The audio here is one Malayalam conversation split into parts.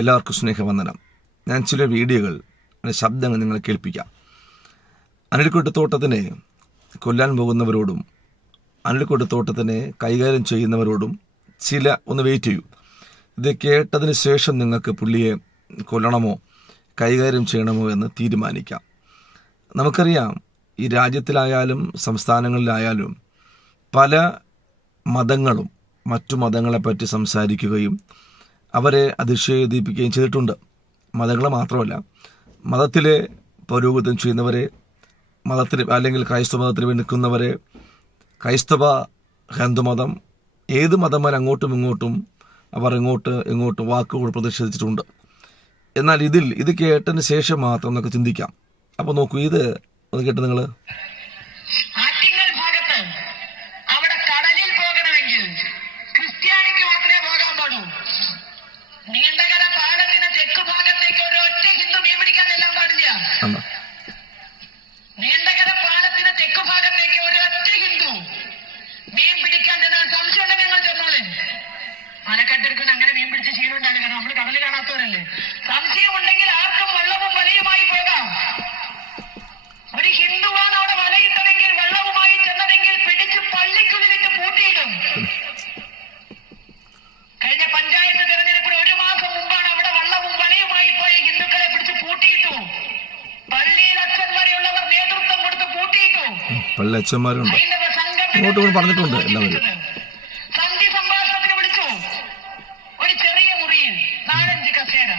എല്ലാവർക്കും സ്നേഹവന്ദനം. ഞാൻ ചില വീഡിയോകൾ ശബ്ദങ്ങൾ നിങ്ങളെ കേൾപ്പിക്കാം. അനിൽക്കുട്ടത്തോട്ടത്തിനെ കൊല്ലാൻ പോകുന്നവരോടും അനിൽക്കുട്ടത്തോട്ടത്തിനെ കൈകാര്യം ചെയ്യുന്നവരോടും ഒന്ന് വെയിറ്റ് ചെയ്യൂ. ഇത് കേട്ടതിന് ശേഷം നിങ്ങൾക്ക് പുള്ളിയെ കൊല്ലണമോ കൈകാര്യം ചെയ്യണമോ എന്ന് തീരുമാനിക്കാം. നമുക്കറിയാം, ഈ രാജ്യത്തിലായാലും സംസ്ഥാനങ്ങളിലായാലും പല മതങ്ങളും മറ്റു മതങ്ങളെപ്പറ്റി സംസാരിക്കുകയും അവരെ അധിക്ഷേപിക്കുകയും ചെയ്തിട്ടുണ്ട്. മതങ്ങൾ മാത്രമല്ല, മതത്തിലെ പൗരോഹിത്യം ചെയ്യുന്നവരെ, മതത്തിന് അല്ലെങ്കിൽ ക്രൈസ്തവ മതത്തിന് വേണ്ടി നിൽക്കുന്നവരെ, ക്രൈസ്തവ ഹിന്ദുമതം, ഏത് മതം അങ്ങോട്ടും ഇങ്ങോട്ടും അവർ ഇങ്ങോട്ടും വാക്കുകൾ പ്രതിഷേധിച്ചിട്ടുണ്ട്. എന്നാൽ ഇത് കേട്ടതിന് ശേഷം മാത്രം നമുക്ക് ചിന്തിക്കാം. അപ്പോൾ നോക്കൂ, ഇത് ഒന്ന് കേട്ട് നിങ്ങൾ. നീണ്ടകര പാലത്തിന് തെക്ക് ഭാഗത്തേക്ക് ഒരൊറ്റ ഹിന്ദു മീൻ പിടിക്കാൻ ചെന്നാൽ സംശയം ഉണ്ടെങ്കിൽ ഞങ്ങൾ ചെന്നോളെ. പാലക്കാട്ടിരിക്കുന്ന അങ്ങനെ മീൻ പിടിച്ച് ശീലമുണ്ടാകും, കാരണം നമ്മൾ കടല് കാണാത്തവരല്ലേ. സംശയം ഉണ്ടെങ്കിൽ ആർക്കും വെള്ളവും വലയുമായി പോകാം. ഒരു ഹിന്ദുവാണ് അവിടെ വലയിട്ടതെങ്കിൽ, വെള്ളവുമായി ചെന്നതെങ്കിൽ പിടിച്ച് പള്ളിക്കുള്ളിലിട്ട് പൂട്ടിയിടും. കഴിഞ്ഞ പഞ്ചായത്ത് തെരഞ്ഞെടുപ്പിന് 1 മാസം മുമ്പാണ് അവിടെ വെള്ളവും വലയുമായി പോയ ഹിന്ദുക്കളെ പിടിച്ച് പൂട്ടിയിട്ടു. പള്ളിയിൽ അച്ഛന്മാരെയുള്ളവർ നേതൃത്വം കൊടുത്ത് പൂട്ടിയിട്ടു. പള്ളിയച്ഛന്മാരുണ്ട്, ഇങ്ങോട്ട് പറഞ്ഞിട്ടുണ്ട്. എല്ലാവരും സന്ധി സംഭാഷണത്തിന് വിളിച്ചു. ഒരു ചെറിയ മുറിയിൽ 4-5 കസേര,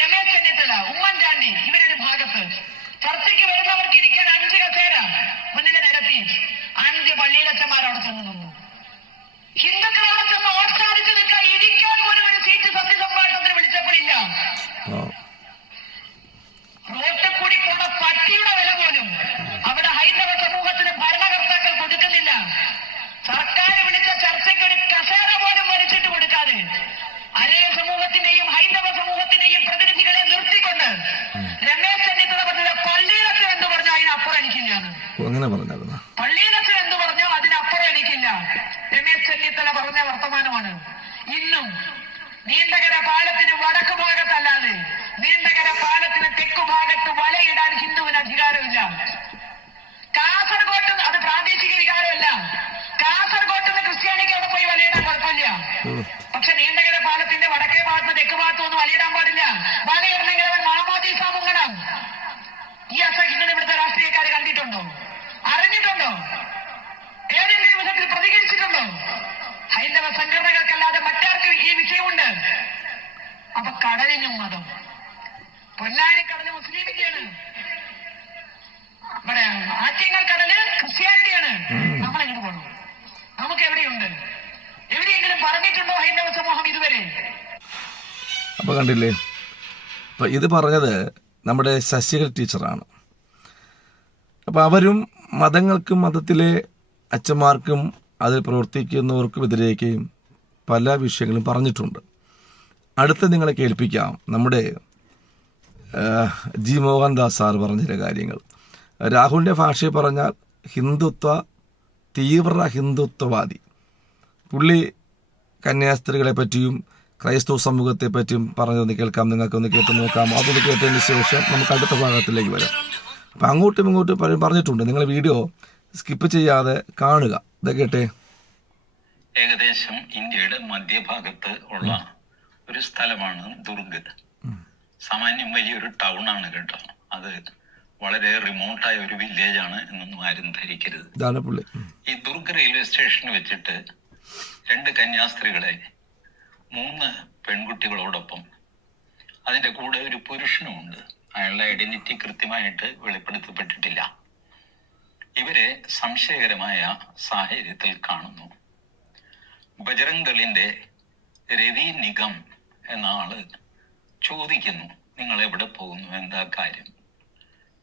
രമേശ് ചെന്നിത്തല, ഉമ്മൻചാണ്ടി ഇവരുടെ ഭാഗത്ത്, ചർച്ചയ്ക്ക് വരുന്നവർക്ക് ഇരിക്കാൻ 5 കസേര മുന്നിൽ നിരത്തി 5 പള്ളിയിലച്ഛന്മാർ അവിടെ ചെന്ന് നിന്നു. ഹിന്ദുക്കൾ അവിടെ ചെന്ന് ഓർസാദിച്ച് നിൽക്കാൻ, ഇരിക്കാൻ പോലും ഒരു സീറ്റ് സന്ധി സംഭാഷണത്തിന് വിളിച്ചപ്പോഴില്ല. റോട്ടിൽ കൂടി പോണ പട്ടിയുടെ വില പോലും അവിടെ ഹൈന്ദവ സമൂഹത്തിന് ഭരണകർത്താക്കൾ കൊടുക്കുന്നില്ല. സർക്കാർ വിളിച്ച ചർച്ചയ്ക്ക് ഒരു കസേര പോലും വലിച്ചിട്ട് കൊടുക്കാതെ അരയ സമൂഹത്തിന്റെയും ഹൈന്ദവ സമൂഹത്തിന്റെയും പ്രതിനിധികളെ നിർത്തിക്കൊണ്ട് രമേശ് ചെന്നിത്തല പറഞ്ഞത് പള്ളിയിലച്ഛൻ എന്ന് പറഞ്ഞാൽ അതിനപ്പുറം എനിക്കില്ലാന്ന്. പള്ളിയിലച്ഛൻ എന്ന് പറഞ്ഞാൽ അതിനപ്പുറം എനിക്കില്ല. രമേശ് ചെന്നിത്തല പറഞ്ഞ വർത്തമാനമാണ്. ഇന്നും നീണ്ടകര പാലത്തിന് വടക്ക് ഭാഗത്തല്ലാതെ നീണ്ടകര പാലത്തിന് തെക്കു ഭാഗത്ത് വലയിടാൻ ഹിന്ദുവിന് അധികാരമില്ല. കാസർഗോട്ട് അത് പ്രാദേശിക വികാരമല്ല. കാസർഗോട്ട് നിന്ന് ക്രിസ്ത്യാനിക്ക് അവിടെ പോയി വലയിടാൻ കുഴപ്പമില്ല. പക്ഷെ നീണ്ടകര പാലത്തിന്റെ വടക്കേ ഭാഗത്ത് തെക്ക് ഭാഗത്തൊന്നും വലയിടാൻ പാടില്ല. വലയിടണമെങ്കിൽ അവൻ മാമാദീസ മുങ്ങണം. ഈ അസഹികൾ ഇവിടുത്തെ രാഷ്ട്രീയക്കാരെ കണ്ടിട്ടുണ്ടോ? അറിഞ്ഞിട്ടുണ്ടോ? ഏതെങ്കിലും വിധത്തിൽ പ്രതികരിച്ചിട്ടുണ്ടോ? ഹൈന്ദവ സംഘടനകൾക്കല്ലാതെ മറ്റാർക്ക് ഈ വിഷയമുണ്ട്? അപ്പൊ കടലിനും മതം. പൊന്നാനി കടല് മുസ്ലിമിന്റെയാണ്, ഇവിടെ ആറ്റിങ്ങൽ കടല് ക്രിസ്ത്യാനിറ്റിയാണ്. നമ്മളെങ്ങനെ പോകണം? നമുക്ക് എവിടെയുണ്ട്? എവിടെയെങ്കിലും പറഞ്ഞിട്ടുണ്ടോ ഹൈന്ദവ സമൂഹം ഇതുവരെ? അപ്പൊ കണ്ടില്ലേ, അപ്പൊ ഇത് പറഞ്ഞത് നമ്മുടെ ശശികല ടീച്ചറാണ്. അപ്പൊ അവരും മതങ്ങൾക്കും മതത്തിലെ അച്ഛന്മാർക്കും അതിൽ പ്രവർത്തിക്കുന്നവർക്കും എതിരേക്കും പല വിഷയങ്ങളും പറഞ്ഞിട്ടുണ്ട്. അടുത്ത നിങ്ങളെ കേൾപ്പിക്കാം നമ്മുടെ ജി മോഹൻദാസ് സാർ പറഞ്ഞ ചില കാര്യങ്ങൾ. രാഹുലിൻ്റെ ഭാഷയിൽ പറഞ്ഞാൽ തീവ്ര ഹിന്ദുത്വവാദി. പുള്ളി കന്യാസ്ത്രീകളെ പറ്റിയും ക്രൈസ്തവ സമൂഹത്തെ പറ്റിയും പറഞ്ഞതൊന്ന് കേൾക്കാം. നിങ്ങൾക്കൊന്ന് കേട്ട് നോക്കാം. അതൊന്ന് കേട്ടതിന് ശേഷം നമുക്ക് അടുത്ത ഭാഗത്തിലേക്ക് വരാം. അപ്പം അങ്ങോട്ടും ഇങ്ങോട്ടും പറഞ്ഞിട്ടുണ്ട്. നിങ്ങൾ വീഡിയോ സ്കിപ്പ് ചെയ്യാതെ കാണുക. ഇത് കേട്ടെ. ഏകദേശം ഇന്ത്യയുടെ മധ്യഭാഗത്ത് ഉള്ള ഒരു സ്ഥലമാണ് ദുർഗ്. സാമാന്യം വലിയൊരു ടൗൺ ആണ് കേട്ടോ. അത് വളരെ റിമോട്ടായ ഒരു വില്ലേജ് ആണ് എന്നൊന്നും ആരും ധരിക്കരുത്. ഈ ദുർഗ് റെയിൽവേ സ്റ്റേഷനിൽ വെച്ചിട്ട് 2 കന്യാസ്ത്രീകളെ 3 പെൺകുട്ടികളോടൊപ്പം അതിന്റെ കൂടെ ഒരു പുരുഷനുമുണ്ട്. അയാളുടെ ഐഡന്റിറ്റി കൃത്യമായിട്ട് വെളിപ്പെടുത്തപ്പെട്ടിട്ടില്ല. ഇവരെ സംശയകരമായ സാഹചര്യത്തിൽ കാണുന്നു. ബജറംഗ് ദളിന്റെ രവി നിഗം എന്ന ആള് ചോദിക്കുന്നു, നിങ്ങൾ എവിടെ പോകുന്നു, എന്താ കാര്യം?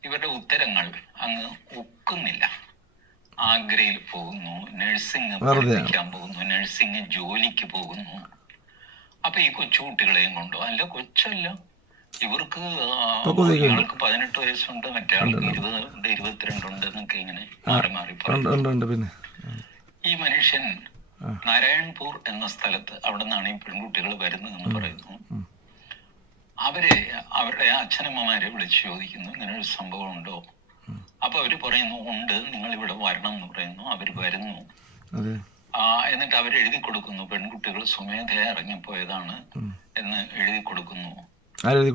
ഇവരുടെ ഉത്തരങ്ങൾ അങ്ങ് ഒക്കുന്നില്ല. ആഗ്രയിൽ പോകുന്നു, നഴ്സിംഗ് പഠിപ്പിക്കാൻ പോകുന്നു, നഴ്സിംഗ് ജോലിക്ക് പോകുന്നു. അപ്പൊ ഈ കൊച്ചുകുട്ടികളെയും കൊണ്ടോ? അല്ല, കൊച്ചല്ല, ഇവർക്ക് 18 വയസ്സുണ്ട്, മറ്റേ ആൾക്ക് 20 ഉണ്ട്, 22 ഉണ്ട് എന്നൊക്കെ ഇങ്ങനെ മാറി മാറി പറയും. ഈ മനുഷ്യൻ നാരായൺപൂർ എന്ന സ്ഥലത്ത് അവിടെ നിന്നാണ് ഈ പെൺകുട്ടികൾ വരുന്നതെന്ന് പറയുന്നു. അവരുടെ അച്ഛനമ്മമാരെ വിളിച്ചു ചോദിക്കുന്നു, ഇങ്ങനെ ഒരു സംഭവം ഉണ്ടോ? അപ്പൊ അവര് പറയുന്നു ഉണ്ട്, നിങ്ങൾ ഇവിടെ വരണം എന്ന് പറയുന്നു. അവര് വരുന്നു. എന്നിട്ട് അവരെഴുതി കൊടുക്കുന്നു, പെൺകുട്ടികൾ സ്വമേധയാ ഇറങ്ങിപ്പോയതാണ് എന്ന് എഴുതി കൊടുക്കുന്നു.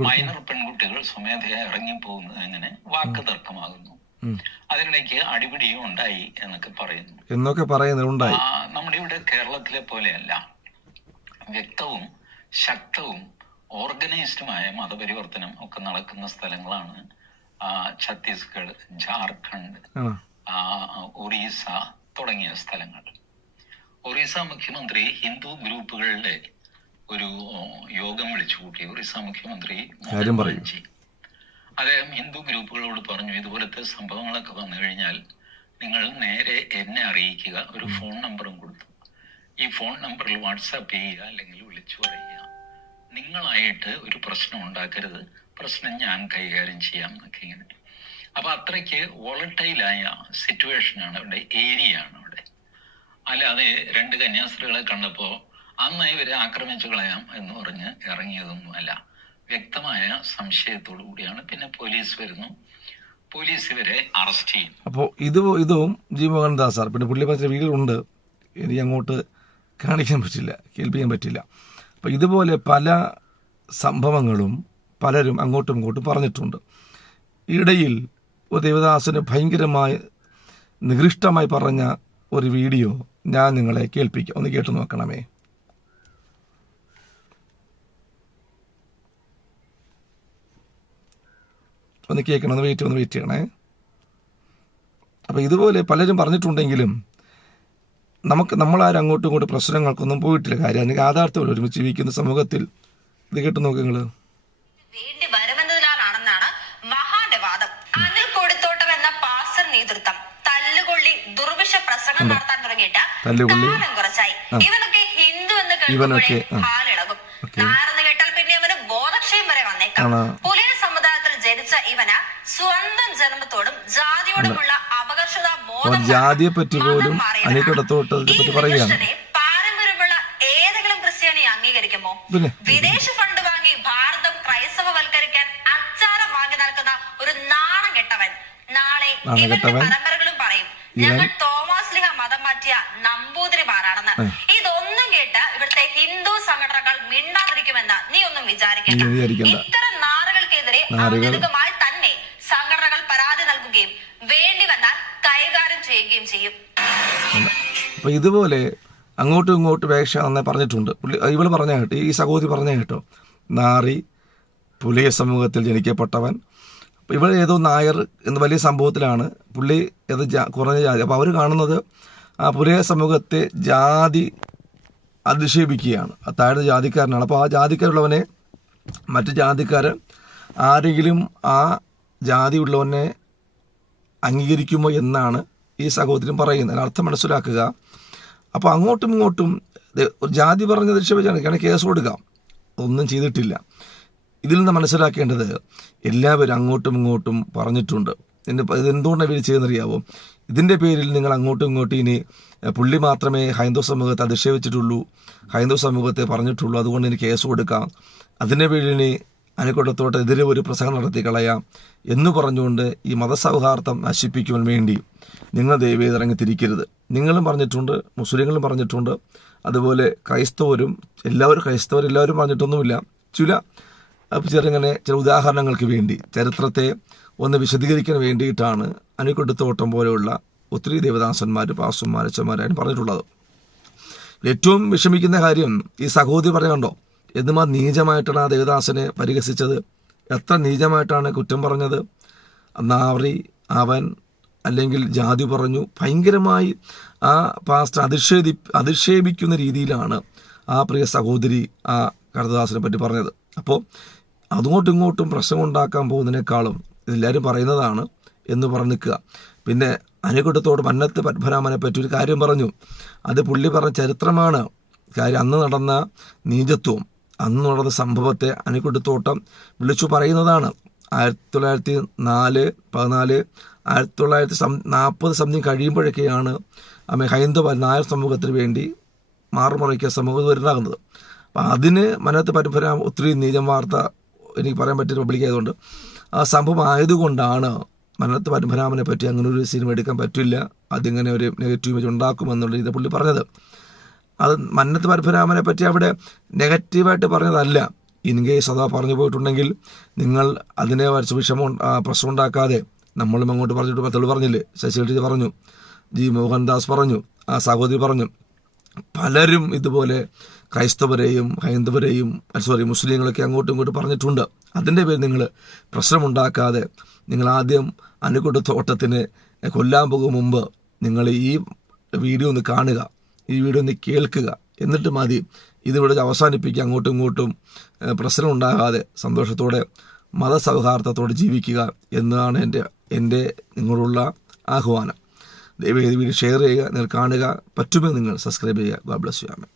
മൈനർ പെൺകുട്ടികൾ സ്വമേധയാ ഇറങ്ങിപ്പോകുന്നത് എങ്ങനെ വാക്ക് തർക്കമാകുന്നു. അതിനിടയ്ക്ക് അടിപിടിയും ഉണ്ടായി എന്നൊക്കെ പറയുന്നു. നമ്മുടെ ഇവിടെ കേരളത്തിലെ പോലെയല്ല, വ്യക്തവും ശക്തവും ഓർഗനൈസ്ഡുമായ മതപരിവർത്തനം ഒക്കെ നടക്കുന്ന സ്ഥലങ്ങളാണ് ഛത്തീസ്ഗഡ്, ജാർഖണ്ഡ്, ഒറീസ തുടങ്ങിയ സ്ഥലങ്ങൾ. ഒറീസ മുഖ്യമന്ത്രി ഹിന്ദു ഗ്രൂപ്പുകളുടെ ഒരു യോഗം വിളിച്ചു കൂട്ടി. ഒറീസ മുഖ്യമന്ത്രി അദ്ദേഹം ഹിന്ദു ഗ്രൂപ്പുകളോട് പറഞ്ഞു, ഇതുപോലത്തെ സംഭവങ്ങളൊക്കെ വന്നു കഴിഞ്ഞാൽ നിങ്ങൾ നേരെ എന്നെ അറിയിക്കുക. ഒരു ഫോൺ നമ്പറും കൊടുത്തു. ഈ ഫോൺ നമ്പറിൽ വാട്സാപ്പ് ചെയ്യുക, അല്ലെങ്കിൽ വിളിച്ചു പറയുക. നിങ്ങളായിട്ട് ഒരു പ്രശ്നം ഉണ്ടാക്കരുത്, പ്രശ്നം ഞാൻ കൈകാര്യം ചെയ്യാം എന്നൊക്കെ ഇങ്ങനെ. അപ്പൊ അത്രയ്ക്ക് വോളട്ടൈലായ സിറ്റുവേഷനാണ് അവിടെ, ഏരിയ ആണ് അവിടെ. അല്ലാതെ 2 കന്യാസ്ത്രീകളെ കണ്ടപ്പോ അന്ന് ഇവരെ ആക്രമിച്ചു കളയാം എന്ന് പറഞ്ഞ് ഇറങ്ങിയതൊന്നുമല്ല. വ്യക്തമായ സംശയത്തോടു കൂടിയാണ്. പിന്നെ പോലീസ് വരുന്നു, പോലീസ് ഇവരെ അറസ്റ്റ് ചെയ്യും. അപ്പോൾ ഇതും ജീവകണ്ഠദാസ് സാർ, പിന്നെ പുള്ളി പറഞ്ഞ വീഡിയോയുണ്ട്, എനിക്ക് അങ്ങോട്ട് കാണിക്കാൻ പറ്റില്ല, കേൾപ്പിക്കാൻ പറ്റില്ല. അപ്പോൾ ഇതുപോലെ പല സംഭവങ്ങളും പലരും അങ്ങോട്ടും ഇങ്ങോട്ടും പറഞ്ഞിട്ടുണ്ട്. ഇടയിൽ ഒരു ദേവദാസന് ഭയങ്കരമായി നികൃഷ്ടമായി പറഞ്ഞ ഒരു വീഡിയോ ഞാൻ നിങ്ങളെ കേൾപ്പിക്കാം, ഒന്ന് കേട്ടു നോക്കണമേ. ഒന്ന് കേൾക്കണം, ഒന്ന് വെയിറ്റ് ചെയ്യണേ. അപ്പോൾ ഇതുപോലെ പലരും പറഞ്ഞിട്ടുണ്ടെങ്കിലും നമ്മളാരും അങ്ങോട്ടും ഇങ്ങോട്ടും പ്രശ്നങ്ങൾക്കൊന്നും പോയിട്ടില്ല. കാര്യം അതിന് യാഥാർത്ഥ്യം ഒരുമിച്ച് ജീവിക്കുന്ന സമൂഹത്തിൽ. ഇത് കേട്ടു നോക്ക് നിങ്ങൾ. വേണ്ടി വരുമെന്നതിനാലാണെന്നാണ് മഹാന്റെ വാദം. അനിൽ കൊടിത്തോട്ടം എന്ന പാസ്റ്റർ നേതൃത്വം തല്ലുകൊള്ളി ദുർവിഷ പ്രസംഗം നടത്താൻ തുടങ്ങിയിട്ട് കാലം കുറച്ചായി. ഇവനൊക്കെ ഹിന്ദു എന്ന് കേൾക്കുമ്പോഴേ കാലിളകും. നാരെന്ന് കേട്ടാൽ പിന്നെ അവന് ബോധക്ഷയം വരെ വന്നേക്കാം. പുലയ സമുദായത്തിൽ ജനിച്ച ഇവന് സ്വന്തം ജന്മത്തോടും ജാതിയോടുമുള്ള അപകർഷതാ ബോധം ജാതിയെ പറ്റി പോലും പാരമ്പര്യമുള്ള ഏതെങ്കിലും ക്രിസ്ത്യാനി അംഗീകരിക്കുമോ? വിദേശ ഫണ്ട് വാങ്ങി ഭാരതം ക്രൈസ്തവവൽക്കരിക്കാൻ അച്ചാരം വാങ്ങി നൽകുന്ന ഒരു നാണം കെട്ടവൻ നാളെ ഇവന്റെ പരമ്പരകളും പറയും ഞങ്ങൾ തോമാസ്ലിഹ മതം മാറ്റിയ നമ്പൂതിരിമാരാണെന്ന്. ഇതൊന്നും കേട്ട് ഇവിടുത്തെ ഹിന്ദു സംഘടനകൾ മിണ്ടാതിരിക്കുമെന്ന് നീ ഒന്നും വിചാരിക്കേണ്ട. ഇത്തരം നാറുകൾക്കെതിരെ ഔദ്യോഗികമായി തന്നെ സംഘടനകൾ പരാതി നൽകുകയും വേണ്ടി വന്നാൽ കൈകാര്യം ചെയ്യുകയും ചെയ്യും. അപ്പൊ ഇതുപോലെ അങ്ങോട്ടും ഇങ്ങോട്ടും വേഷ നന്നായി പറഞ്ഞിട്ടുണ്ട്. ഇവള് പറഞ്ഞ കേട്ടോ, ഈ സഹോദരി പറഞ്ഞ കേട്ടോ, നാറി പുലിയ സമൂഹത്തിൽ ജനിക്കപ്പെട്ടവൻ. ഇവൾ ഏതോ നായർ എന്ന വലിയ സംഭവത്തിലാണ്, പുള്ളി ഏതോ കുറഞ്ഞ ജാതി. അപ്പോൾ അവർ കാണുന്നത് ആ പുലിയ സമൂഹത്തെ ജാതി അധിക്ഷേപിക്കുകയാണ്, താഴ്ന്ന ജാതിക്കാരനാണ്. അപ്പോൾ ആ ജാതിക്കാരുള്ളവനെ മറ്റു ജാതിക്കാർ ആരെങ്കിലും ആ ജാതിയുള്ളവനെ അംഗീകരിക്കുമോ എന്നാണ് ഈ സഹോദരൻ പറയുന്നത്. അർത്ഥം മനസ്സിലാക്കുക. അപ്പോൾ അങ്ങോട്ടും ഇങ്ങോട്ടും ജാതി പറഞ്ഞ അധിക്ഷേപിച്ചാണ്, കാരണം കേസ് കൊടുക്കാം, ഒന്നും ചെയ്തിട്ടില്ല. ഇതിൽ നിന്ന് മനസ്സിലാക്കേണ്ടത് എല്ലാവരും അങ്ങോട്ടും ഇങ്ങോട്ടും പറഞ്ഞിട്ടുണ്ട്. ഇതെന്തുകൊണ്ടാണ് ഇവർ ചെയ്യുന്നറിയാവോ? ഇതിൻ്റെ പേരിൽ നിങ്ങൾ അങ്ങോട്ടും ഇങ്ങോട്ടും ഇനി പുള്ളി മാത്രമേ ഹൈന്ദവ സമൂഹത്തെ അധിക്ഷേപിച്ചിട്ടുള്ളൂ, ഹൈന്ദവ സമൂഹത്തെ പറഞ്ഞിട്ടുള്ളൂ, അതുകൊണ്ട് ഇനി കേസ് കൊടുക്കാം, അതിൻ്റെ പേരിൽ അനിൽക്കൊടിത്തോട്ടം എതിരെ ഒരു പ്രസംഗം നടത്തി കളയാം എന്ന് പറഞ്ഞുകൊണ്ട് ഈ മതസൗഹാർദ്ദം നശിപ്പിക്കുവാൻ വേണ്ടി നിങ്ങൾ ദയവേത് ഇറങ്ങിത്തിരിക്കരുത്. നിങ്ങളും പറഞ്ഞിട്ടുണ്ട്, മുസ്ലിങ്ങളും പറഞ്ഞിട്ടുണ്ട്, അതുപോലെ ക്രൈസ്തവരും എല്ലാവരും പറഞ്ഞിട്ടൊന്നുമില്ല. ചെറുങ്ങനെ ചില ഉദാഹരണങ്ങൾക്ക് വേണ്ടി ചരിത്രത്തെ ഒന്ന് വിശദീകരിക്കാൻ വേണ്ടിയിട്ടാണ് അനിൽക്കൊടിത്തോട്ടം പോലെയുള്ള ഒത്തിരി ദേവദാസന്മാർ, പാസ്റ്റർമാർ, അച്ഛന്മാരായും പറഞ്ഞിട്ടുള്ളത്. ഏറ്റവും വിഷമിക്കുന്ന കാര്യം ഈ സഹോദരി പറഞ്ഞുണ്ടോ, എന്തുമാ നീചമായിട്ടാണ് ആ ദേവദാസനെ പരിഹസിച്ചത്, എത്ര നീചമായിട്ടാണ് കുറ്റം പറഞ്ഞത്. നാറി അവൻ അല്ലെങ്കിൽ ജാതി പറഞ്ഞു, ഭയങ്കരമായി ആ പാസ്റ്റർ അധിക്ഷേപിക്കുന്ന രീതിയിലാണ് ആ പ്രിയ സഹോദരി ആ കടദാസിനെ പറ്റി പറഞ്ഞത്. അപ്പോൾ അങ്ങോട്ടും ഇങ്ങോട്ടും പ്രശ്നം ഉണ്ടാക്കാൻ പോകുന്നതിനേക്കാളും ഇതെല്ലാവരും പറയുന്നതാണ് എന്ന് പറഞ്ഞു നിൽക്കുക. പിന്നെ അനിൽക്കൊടിത്തോട്ടം മന്നത്ത് പത്മനാഭനെ പറ്റി ഒരു കാര്യം പറഞ്ഞു, അത് പുള്ളി പറഞ്ഞ ചരിത്രമാണ്. കാര്യം അന്ന് നടന്ന നീചത്വം, അന്ന് നടന്ന സംഭവത്തെ അനിൽക്കൊടിത്തോട്ടം വിളിച്ചു പറയുന്നതാണ്. 1914 1940 സംതിങ് കഴിയുമ്പോഴൊക്കെയാണ് ഹൈന്ദവ നായർ സമൂഹത്തിന് വേണ്ടി മാറുമുറയ്ക്ക സമൂഹം വരുന്നാകുന്നത്. അപ്പം അതിന് മന്നത്ത് പത്മനാഭൻ ഒത്തിരി നീചം വാർത്ത എനിക്ക് പറയാൻ പറ്റിയ പബ്ലിക് ആയതുകൊണ്ട് ആ സംഭവം ആയതുകൊണ്ടാണ് മന്നത്ത് പത്മനാഭനെ പറ്റി അങ്ങനെ ഒരു സിനിമ എടുക്കാൻ പറ്റില്ല, അതിങ്ങനെ ഒരു നെഗറ്റീവ് ഇമേജ് ഉണ്ടാക്കുമെന്നുള്ള ഇത് പുള്ളി പറഞ്ഞത്. അത് മന്നത്ത് പത്മനാഭനെ പറ്റി അവിടെ നെഗറ്റീവായിട്ട് പറഞ്ഞതല്ല. ഇൻ കേസ് അതാ പറഞ്ഞു പോയിട്ടുണ്ടെങ്കിൽ നിങ്ങൾ അതിനെ വരച്ച് പ്രശ്നം ഉണ്ടാക്കാതെ, നമ്മളും അങ്ങോട്ട് പറഞ്ഞിട്ട് തെളിവ് പറഞ്ഞില്ലേ, ശശി ടീച്ചർ പറഞ്ഞു, ജി മോഹൻദാസ് പറഞ്ഞു, ആ സഹോദരി പറഞ്ഞു, പലരും ഇതുപോലെ ക്രൈസ്തവരെയും ഹൈന്ദവരെയും മുസ്ലിങ്ങളൊക്കെ അങ്ങോട്ടും ഇങ്ങോട്ടും പറഞ്ഞിട്ടുണ്ട്. അതിൻ്റെ പേര് നിങ്ങൾ പ്രശ്നമുണ്ടാക്കാതെ, നിങ്ങൾ ആദ്യം അനുകൂട്ട തോട്ടത്തിന് കൊല്ലാൻ പോകും മുമ്പ് നിങ്ങൾ ഈ വീഡിയോ ഒന്ന് കാണുക, ഈ വീഡിയോ ഒന്ന് കേൾക്കുക, എന്നിട്ട് മതി ഇതിവിടെ അവസാനിപ്പിക്കുക. അങ്ങോട്ടും ഇങ്ങോട്ടും പ്രശ്നം ഉണ്ടാകാതെ സന്തോഷത്തോടെ മതസൗഹാർദ്ദത്തോടെ ജീവിക്കുക എന്നതാണ് എൻ്റെ നിങ്ങളുള്ള ആഹ്വാനം. ദയവായി വീഡിയോ ഷെയർ ചെയ്യുക, നിങ്ങൾ കാണുക, പറ്റുമെങ്കിൽ നിങ്ങൾ സബ്സ്ക്രൈബ് ചെയ്യുക. God bless you. ആമേൻ.